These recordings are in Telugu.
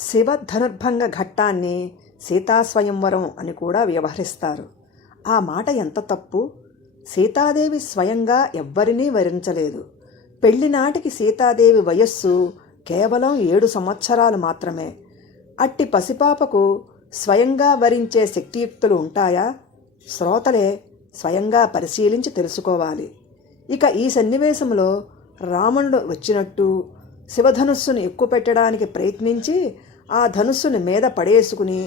శివ ధనుర్భంగ ఘట్టాన్ని సీతాస్వయంవరం అని కూడా వ్యవహరిస్తారు. ఆ మాట ఎంత తప్పు! సీతాదేవి స్వయంగా ఎవ్వరినీ వరించలేదు. పెళ్లినాటికి సీతాదేవి వయస్సు కేవలం 7 సంవత్సరాలు మాత్రమే. అట్టి పసిపాపకు స్వయంగా వరించే శక్తియుక్తులు ఉంటాయా? శ్రోతలే స్వయంగా పరిశీలించి తెలుసుకోవాలి. ఇక ఈ సన్నివేశంలో రావణుడు వచ్చినట్టు శివధనుస్సును ఎక్కుపెట్టడానికి ప్రయత్నించి ఆ ధనుస్సును మీద పడేసుకుని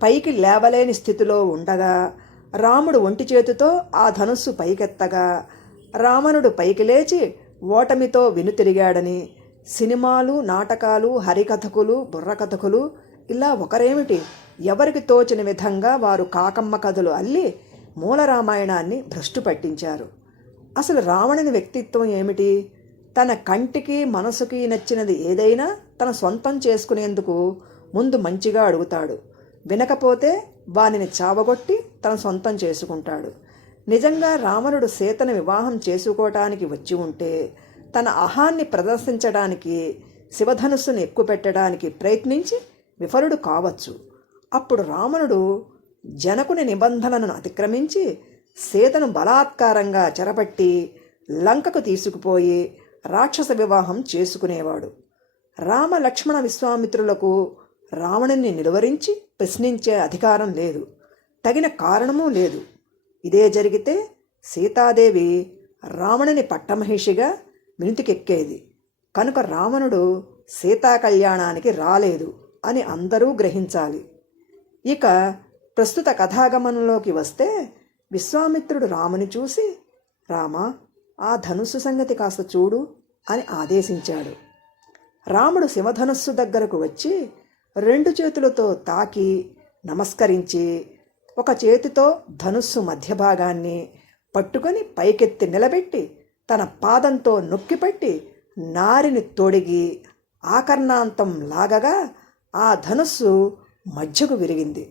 పైకి లేవలేని స్థితిలో ఉండగా రాముడు ఒంటి చేతితో ఆ ధనుస్సు పైకెత్తగా రావణుడు పైకి లేచి ఓటమితో వెనుతిరిగాడని సినిమాలు, నాటకాలు, హరికథకులు, బుర్రకథకులు ఇలా ఒకరేమిటి ఎవరికి తోచిన విధంగా వారు కాకమ్మ కథలు అల్లి మూల రామాయణాన్ని భ్రష్టు పట్టించారు. అసలు రావణుని వ్యక్తిత్వం ఏమిటి? తన కంటికి మనసుకి నచ్చినది ఏదైనా తన సొంతం చేసుకునేందుకు ముందు మంచిగా అడుగుతాడు. వినకపోతే వానిని చావగొట్టి తన సొంతం చేసుకుంటాడు. నిజంగా రావణుడు సీతను వివాహం చేసుకోవటానికి వచ్చి ఉంటే తన అహాన్ని ప్రదర్శించడానికి శివధనుస్సును ఎక్కుపెట్టడానికి ప్రయత్నించి విఫలుడు కావచ్చు. అప్పుడు రావణుడు జనకుని నిబంధనలను అతిక్రమించి సీతను బలాత్కారంగా చెరపట్టి లంకకు తీసుకుపోయి రాక్షస వివాహం చేసుకునేవాడు. రామ లక్ష్మణ విశ్వామిత్రులకు రావణుని నిలువరించి ప్రశ్నించే అధికారం లేదు, తగిన కారణమూ లేదు. ఇదే జరిగితే సీతాదేవి రావణుని పట్టమహిషిగా వినుతికెక్కేది. కనుక రావణుడు సీతా కళ్యాణానికి రాలేదు అని అందరూ గ్రహించాలి. ఇక ప్రస్తుత కథాగమనంలోకి వస్తే విశ్వామిత్రుడు రాముని చూసి, రామా, ఆ ధనుస్సు సంగతి కాస్త చూడు అని ఆదేశించాడు. రాముడు శివధనుస్సు దగ్గరకు వచ్చి 2 చేతులతో తాకి నమస్కరించి ఒక చేతితో ధనుస్సు మధ్య భాగాన్ని పట్టుకొని పైకెత్తి నిలబెట్టి తన పాదంతో నొక్కిపట్టి నారిని తొడిగి ఆకర్ణాంతం లాగగా ఆ ధనుస్సు మధ్యకు విరిగింది.